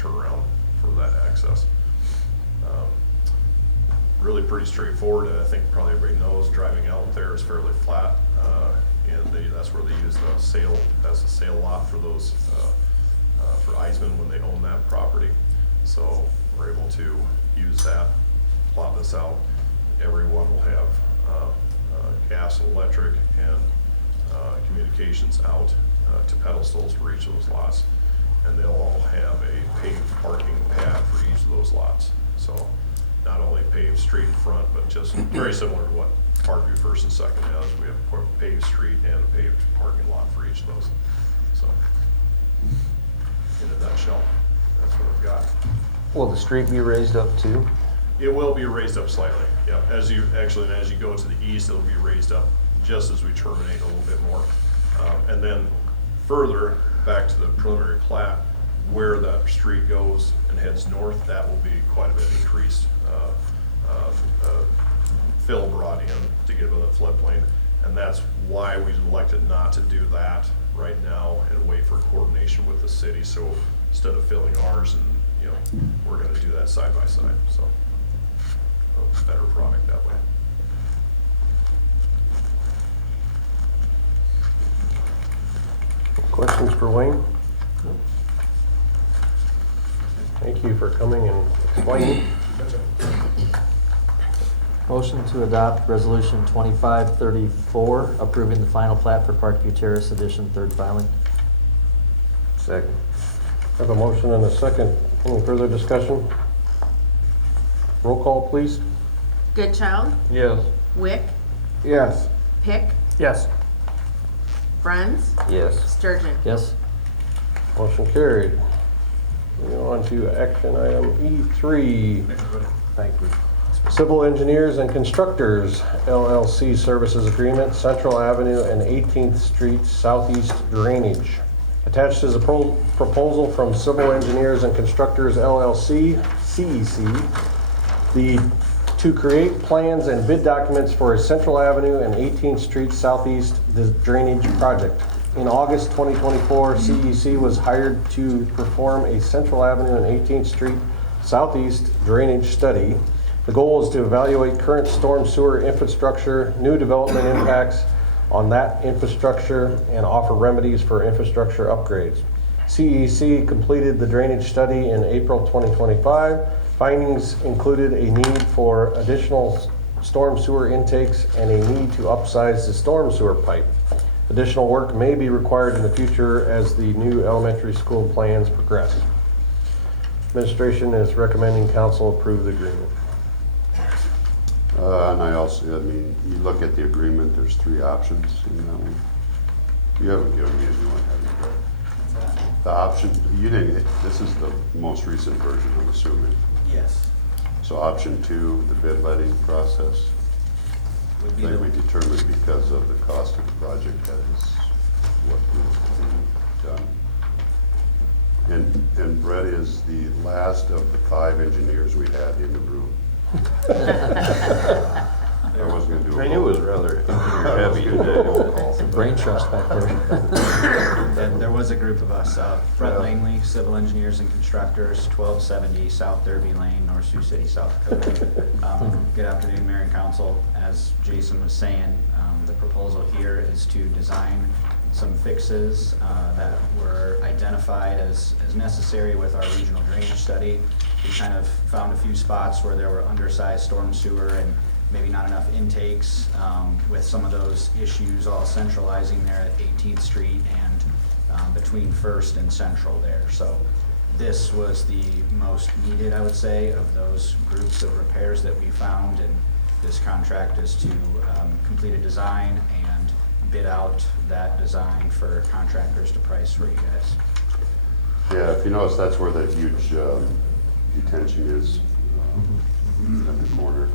turnaround for that access. Really pretty straightforward, and I think probably everybody knows driving out there is fairly flat, and that's where they use the sale as a sale lot for those for Eisman when they own that property. So we're able to use that, plot this out. Everyone will have gas and electric and communications out to pedestals for each of those lots, and they'll all have a paved parking pad for each of those lots. So not only paved street in front, but just very similar to what Parkview First and Second has. We have a paved street and a paved parking lot for each of those. So in a nutshell, that's what I've got. Will the street be raised up too? It will be raised up slightly, yeah. As you go to the east, it'll be raised up just as we terminate a little bit more. And then further back to the preliminary plat, where that street goes and heads north, that will be quite a bit increased fill brought in to get with the floodplain. And that's why we elected not to do that right now and wait for coordination with the city. So instead of filling ours, and we're going to do that side by side. So a better product that way. Questions for Wayne? Thank you for coming and explaining. Motion to adopt Resolution 2534, approving the final plat for Parkview Terrace Edition, third filing. Second. I have a motion and a second. Any further discussion? Roll call, please. Goodchild, Yes. Wick, Yes. Pick, Yes. Bruns, Yes. Sturgeon. Yes. Motion carried. Moving on to action item E3. Thank you. Civil Engineers and Constructors LLC Services Agreement, Central Avenue and 18th Street Southeast Drainage. Attached is a proposal from Civil Engineers and Constructors LLC, CEC, to create plans and bid documents for a Central Avenue and 18th Street Southeast drainage project. In August 2024, CEC was hired to perform a Central Avenue and 18th Street Southeast drainage study. The goal is to evaluate current storm sewer infrastructure, new development impacts on that infrastructure, and offer remedies for infrastructure upgrades. CEC completed the drainage study in April 2025. Findings included a need for additional storm sewer intakes and a need to upsize the storm sewer pipe. Additional work may be required in the future as the new elementary school plans progress. Administration is recommending council approve the agreement. And you look at the agreement, there's three options in that one. You haven't given me a new one, have you, Brett? The option, you didn't, this is the most recent version, I'm assuming. Yes. So option 2, the bid letting process, Would be may the, be determined because of the cost of the project, that is what needs to be done. And Brett is the last of the 5 engineers we had in the room. I wasn't going to do a I knew it was rather heavy today. Brain trust back there. there was a group of us, Brett Langley, Civil Engineers and Constructors, 1270 South Derby Lane, North Sioux City, South Dakota. Good afternoon, Mayor and Council. As Jason was saying, the proposal here is to design some fixes that were identified as necessary with our regional drainage study. We kind of found a few spots where there were undersized storm sewer and maybe not enough intakes, with some of those issues all centralizing there at 18th Street and between First and Central there. So this was the most needed, I would say, of those groups of repairs that we found, and this contract is to complete a design and bid out that design for contractors to price for you guys. Yeah, if you notice, that's where that huge detention is at the corner.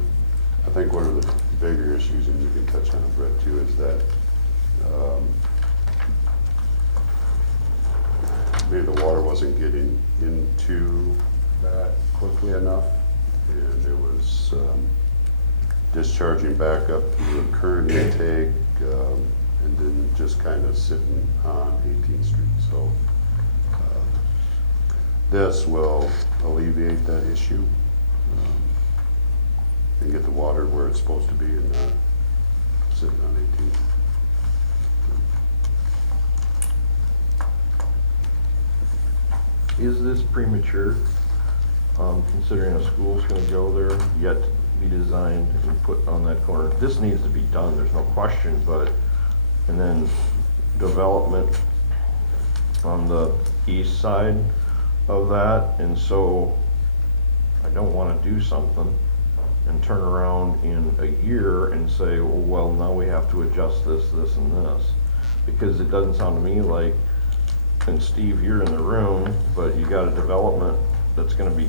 I think one of the bigger issues, and you can touch on it, Brett, too, is that maybe the water wasn't getting into that quickly enough, and it was discharging back up to a current intake, and then just kind of sitting on 18th Street. So This will alleviate that issue and get the water where it's supposed to be and not sitting on 18. Is this premature, considering a school's gonna go there, yet be designed and put on that corner? This needs to be done, there's no question, but, and then development on the east side of that, and so I don't wanna do something and turn around in a year and say, well, now we have to adjust this, this, and this. Because it doesn't sound to me like, and Steve, you're in the room, but you got a development that's gonna be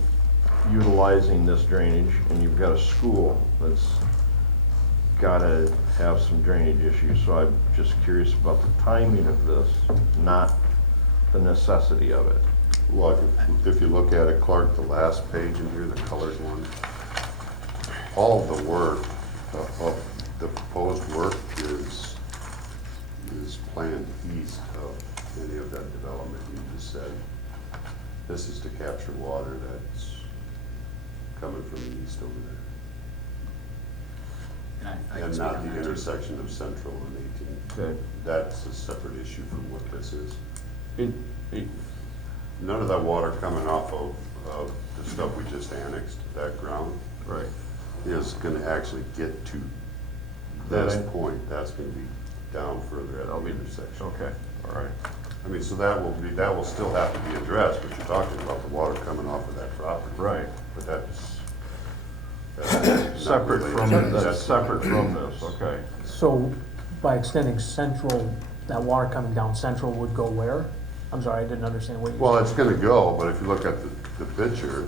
utilizing this drainage, and you've got a school that's gotta have some drainage issues. So I'm just curious about the timing of this, not the necessity of it. Well, if you look at it, Clark, the last page in here, the colored one, all of the work, of the proposed work is planned east of any of that development you just said. This is to capture water that's coming from the east over there. And I can And speak not on the that too. intersection of Central and 18. Okay. That's a separate issue from what this is. It, None of that water coming off of the stuff we just annexed, that ground, right. is gonna actually get to That this end? point. That's gonna be down further at That'll the be, intersection. okay, all right. I mean, so that will still have to be addressed, but you're talking about the water coming off of that property. Right. But that's not Separate related. from, that's separate from this, okay. So by extending Central, that water coming down Central would go where? I'm sorry, I didn't understand what you said. Well, it's gonna go, but if you look at the picture,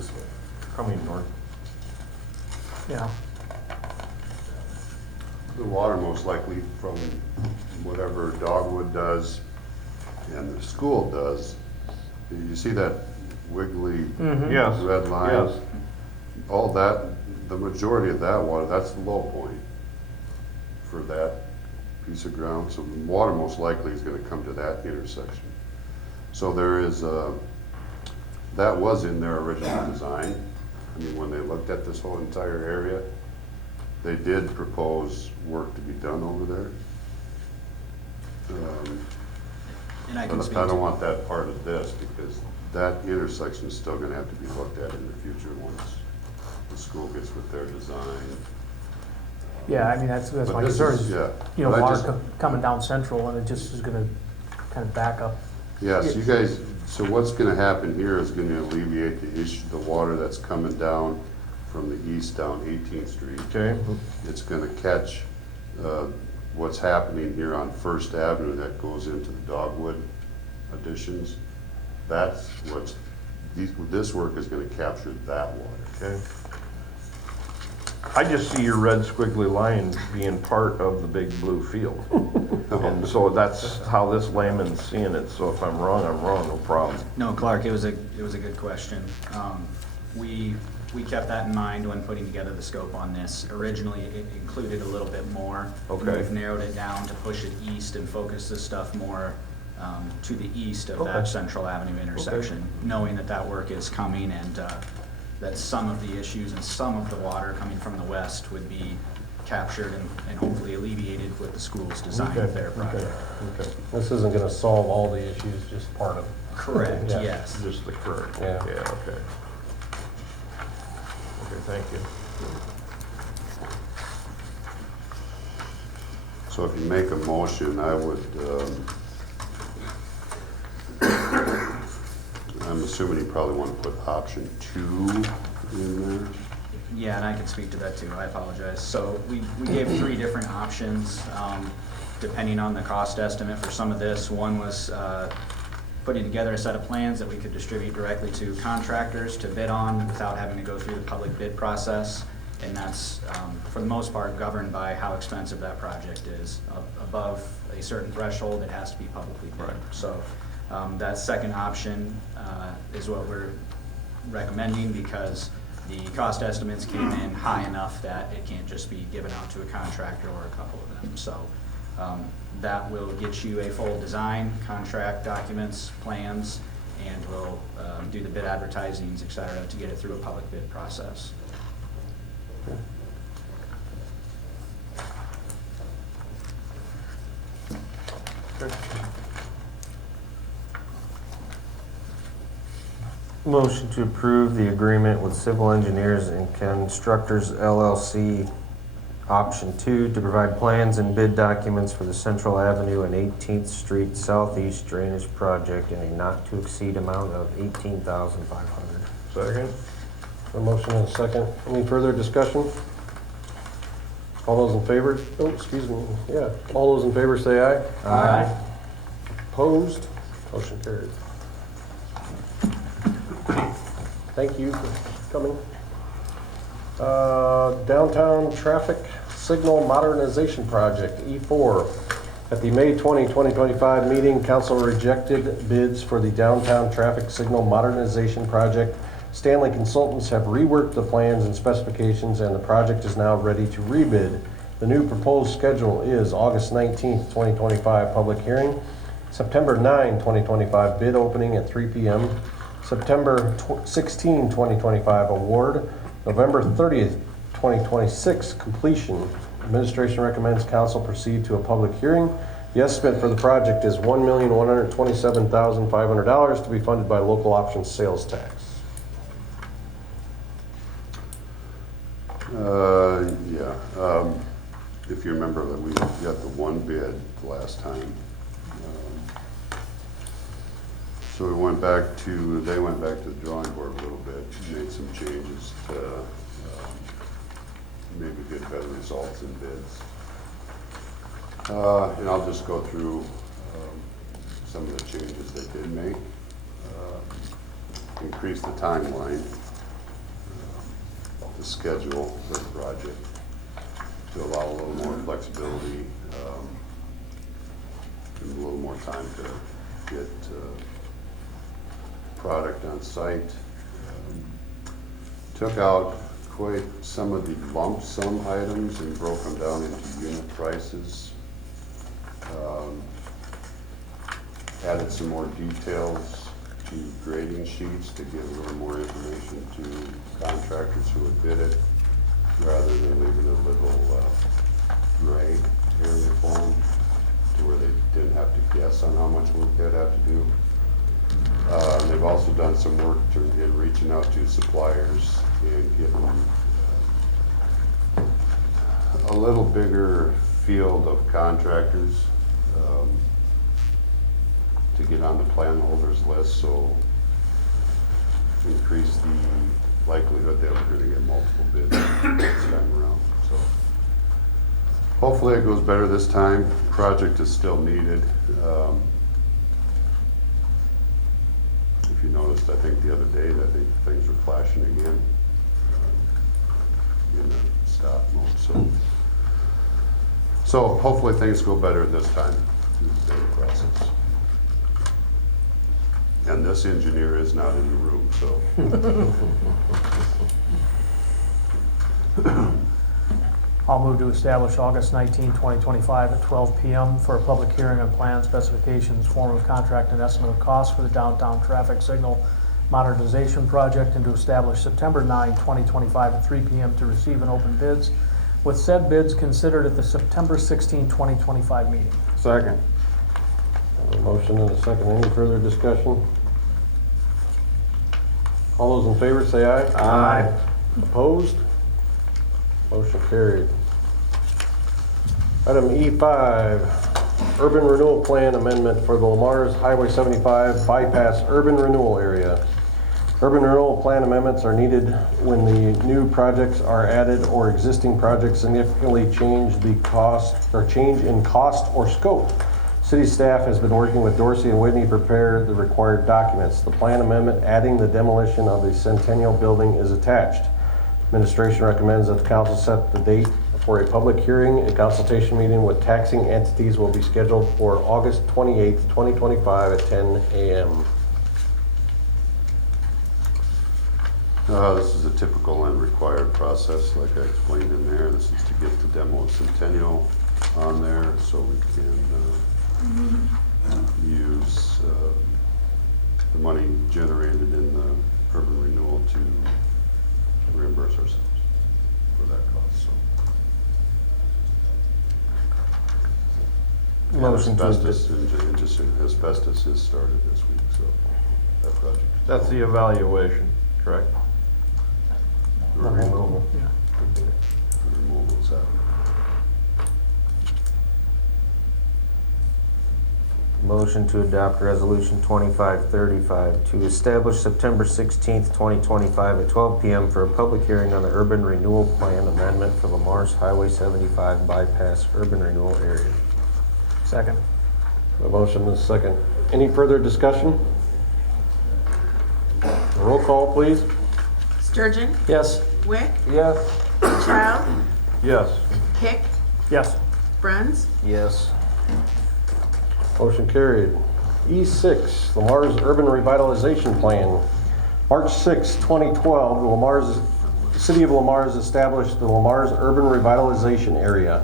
Coming north. Yeah, the water most likely from whatever Dogwood does and the school does, you see that wiggly Yes. red line? Yes. All that, the majority of that water, that's the low point for that piece of ground. So the water most likely is gonna come to that intersection. So there is that was in their original design. I mean, when they looked at this whole entire area, they did propose work to be done over there. And I can But speak I don't to, want that part of this, because that intersection is still gonna have to be looked at in the future once the school gets with their design. yeah, I mean, that's But my this concern is- is, yeah. you know, But I water just- coming down Central and it just is gonna kind of back up. Yes, you guys, so what's gonna happen here is gonna alleviate the issue, the water that's coming down from the east down 18th Street. Okay, It's gonna catch what's happening here on First Avenue that goes into the Dogwood additions. That's what's, this work is gonna capture that water. okay. I just see your red squiggly line being part of the big blue field. And so that's how this layman's seeing it, so if I'm wrong, no problem. no, Clark, it was a good question. We kept that in mind when putting together the scope on this. Originally, it included a little bit more. Okay. We've narrowed it down to push it east and focus this stuff more to the east of Okay. that Central Avenue intersection, knowing that that work is coming and that some of the issues and some of the water coming from the west would be captured and hopefully alleviated with the school's design of their project. Okay, This isn't gonna solve all the issues, just part of it. Correct, Yeah. yes. just the current, Yeah. yeah, okay. Okay, thank you. So if you make a motion, I would, I'm assuming you probably want to put option 2 in there. Yeah, and I can speak to that too, I apologize. So we gave 3 different options, depending on the cost estimate for some of this. One was putting together a set of plans that we could distribute directly to contractors to bid on without having to go through the public bid process. And that's, for the most part, governed by how expensive that project is. Above a certain threshold, it has to be publicly bid. Right. So that second option is what we're recommending because the cost estimates came in high enough that it can't just be given out to a contractor or a couple of them. So that will get you a full design, contract documents, plans, and will do the bid advertisings, et cetera, to get it through a public bid process. Motion to approve the agreement with Civil Engineers and Constructors LLC, Option 2, to provide plans and bid documents for the Central Avenue and 18th Street Southeast Drainage Project in a not-to-exceed amount of $18,500. Second? A motion and a second. Any further discussion? All those in favor? Oh, excuse me. Yeah. All those in favor say aye. Aye. Opposed? Motion carried. Thank you for coming. Downtown Traffic Signal Modernization Project, E4. At the May 20, 2025 meeting, council rejected bids for the Downtown Traffic Signal Modernization Project. Stanley Consultants have reworked the plans and specifications, and the project is now ready to rebid. The new proposed schedule is August 19, 2025 public hearing, September 9, 2025 bid opening at 3 p.m., September 16, 2025 award, November 30th, 2026 completion. Administration recommends council proceed to a public hearing. The estimate for the project is $1,127,500 to be funded by local options sales tax. If you remember that we got the one bid the last time. So they went back to the drawing board a little bit, made some changes to maybe get better results in bids. And I'll just go through some of the changes they did make. Increase the timeline, the schedule for the project to allow a little more flexibility and a little more time to get product on site. Took out quite some of the lump sum items and broke them down into unit prices. Added some more details to grading sheets to give a little more information to contractors who would bid it, rather than leaving a little gray area for them to where they didn't have to guess on how much work they'd have to do. They've also done some work in reaching out to suppliers and getting a little bigger field of contractors to get on the plan holders list, so increase the likelihood that we're going to get multiple bids this time around. So hopefully it goes better this time. Project is still needed. If you noticed, I think the other day, I think things were flashing again in the stop mode. So hopefully things go better this time through the bidding process. And this engineer is not in the room, so. I'll move to establish August 19, 2025 at 12 p.m. for a public hearing on plan specifications, form of contract, and estimate of cost for the downtown traffic signal modernization project, and to establish September 9, 2025 at 3 p.m. to receive and open bids, with said bids considered at the September 16, 2025 meeting. Second. A motion and a second. Any further discussion? All those in favor say aye. Aye. Opposed? Motion carried. Item E5, Urban Renewal Plan Amendment for the Lamar's Highway 75 Bypass Urban Renewal Area. Urban renewal plan amendments are needed when the new projects are added or existing projects significantly change in cost or scope. City staff has been working with Dorsey and Whitney to prepare the required documents. The plan amendment adding the demolition of the Centennial Building is attached. Administration recommends that the council set the date for a public hearing. A consultation meeting with taxing entities will be scheduled for August 28th, 2025 at 10 a.m. This is a typical and required process, like I explained in there. This is to get the demo of Centennial on there so we can use the money generated in the urban renewal to reimburse ourselves for that cost, so. Motion to Asbestos, and just asbestos is started this week, so that project. That's the evaluation, correct? The removal. Yeah. The removal is happening. Motion to adopt Resolution 2535 to establish September 16th, 2025 at 12 p.m. for a public hearing on the Urban Renewal Plan Amendment for Lamar's Highway 75 Bypass Urban Renewal Area. Second. A motion and a second. Any further discussion? Roll call, please. Sturgeon, Yes. Wick, Yes. Child, Yes. Hick, Yes. Bruns, Yes. Motion carried. E6, Lamar's Urban Revitalization Plan. March 6, 2012, the City of Lamar has established the Lamar's Urban Revitalization Area.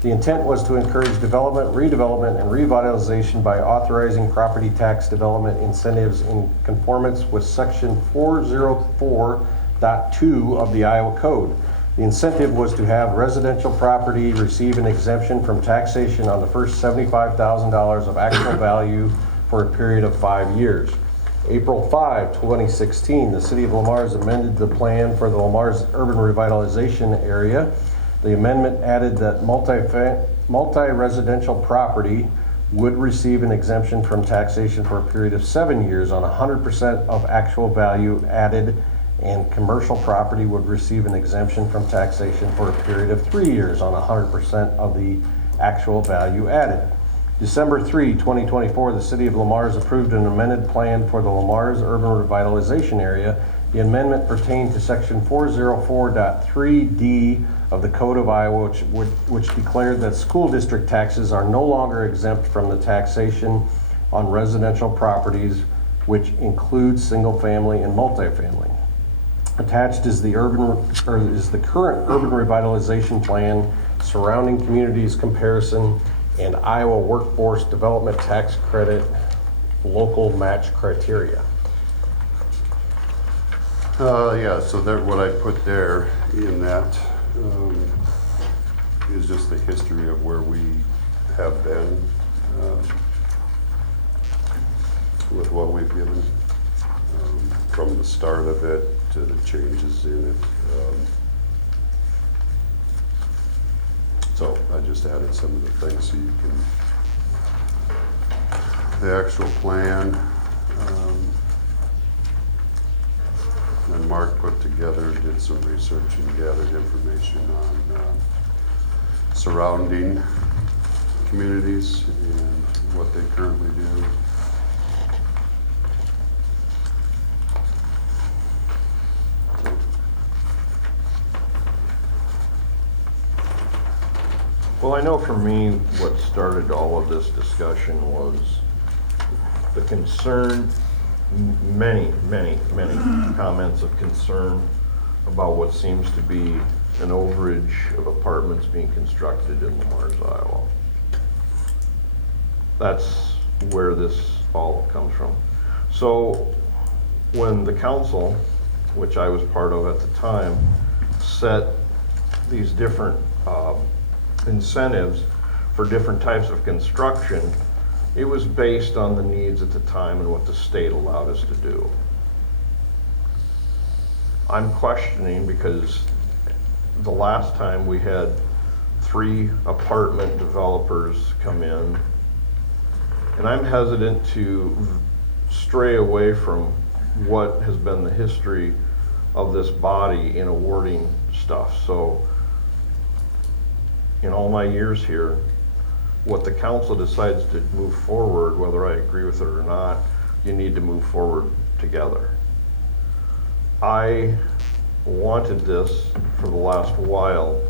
The intent was to encourage development, redevelopment, and revitalization by authorizing property tax development incentives in conformance with Section 404.2 of the Iowa Code. The incentive was to have residential property receive an exemption from taxation on the first $75,000 of actual value for a period of 5 years. April 5, 2016, the City of Lamar has amended the plan for the Lamar's Urban Revitalization Area. The amendment added that multi-residential property would receive an exemption from taxation for a period of 7 years on 100% of actual value added, and commercial property would receive an exemption from taxation for a period of 3 years on 100% of the actual value added. December 3, 2024, the City of Lamar has approved an amended plan for the Lamar's Urban Revitalization Area. The amendment pertained to Section 404.3D of the Code of Iowa, which declared that school district taxes are no longer exempt from the taxation on residential properties, which includes single-family and multifamily. Attached is the current urban revitalization plan, surrounding communities comparison, and Iowa workforce development tax credit local match criteria. Yeah, so what I put there in that is just the history of where we have been with what we've given from the start of it to the changes in it. So I just added some of the things so you can, the actual plan. And Mark put together, did some research and gathered information on surrounding communities and what they currently do. Well, I know for me, what started all of this discussion was the concern, many comments of concern about what seems to be an overage of apartments being constructed in Lamar's, Iowa. That's where this all comes from. So when the council, which I was part of at the time, set these different incentives for different types of construction, it was based on the needs at the time and what the state allowed us to do. I'm questioning because the last time we had 3 apartment developers come in, and I'm hesitant to stray away from what has been the history of this body in awarding stuff. So in all my years here, what the council decides to move forward, whether I agree with it or not, you need to move forward together. I wanted this for the last while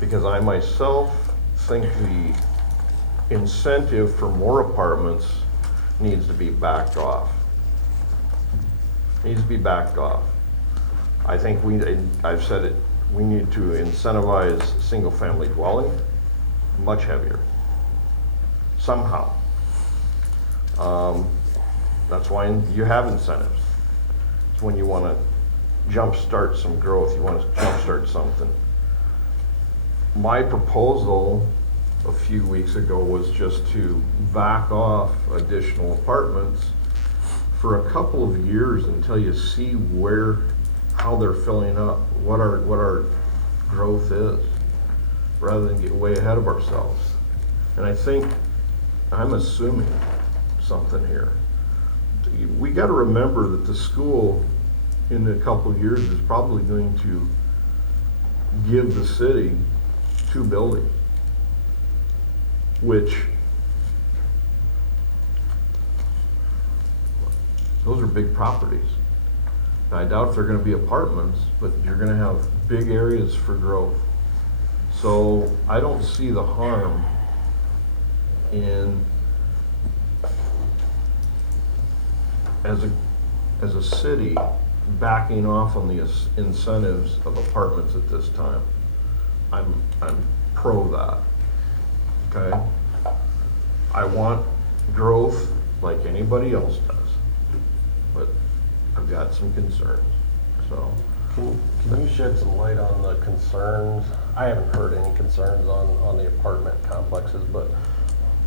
because I myself think the incentive for more apartments needs to be backed off. Needs to be backed off. I think I've said it, we need to incentivize single-family dwelling much heavier, somehow. That's why you have incentives. It's when you wanna jumpstart some growth, you wanna jumpstart something. My proposal a few weeks ago was just to back off additional apartments for a couple of years until you see how they're filling up, what our growth is, rather than get way ahead of ourselves. And I think, I'm assuming something here. We gotta remember that the school in a couple of years is probably going to give the city 2 buildings, which, those are big properties. I doubt if they're gonna be apartments, but you're gonna have big areas for growth. So I don't see the harm in, as a city, backing off on the incentives of apartments at this time. I'm pro that, okay? I want growth like anybody else does, but I've got some concerns, so. Can you shed some light on the concerns? I haven't heard any concerns on the apartment complexes, but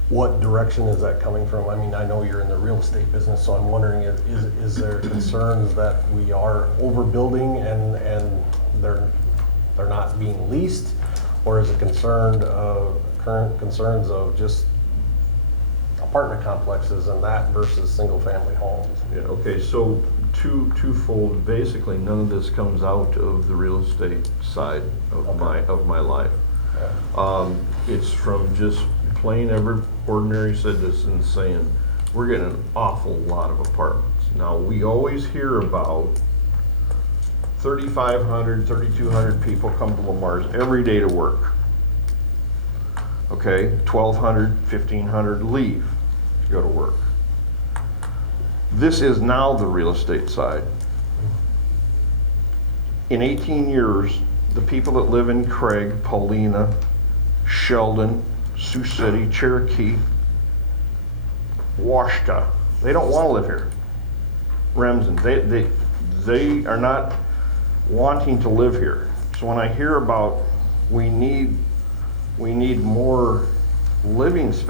what direction is that coming from? I mean, I know you're in the real estate business, so I'm wondering, is there concerns that we are overbuilding and they're not being leased? Or is it current concerns of just apartment complexes and that versus single-family homes? Yeah, okay, so twofold. Basically, none of this comes out of the real estate side of my life. It's from just plain ordinary citizens saying, we're getting an awful lot of apartments. Now, we always hear about 3,500, 3,200 people come to Lamar's every day to work. Okay, 1,200, 1,500 leave to go to work. This is now the real estate side. In 18 years, the people that live in Craig, Paulina, Sheldon, Sioux City, Cherokee, Washta, they don't want to live here. Remsen, they are not wanting to live here. So when I hear about we need more living space,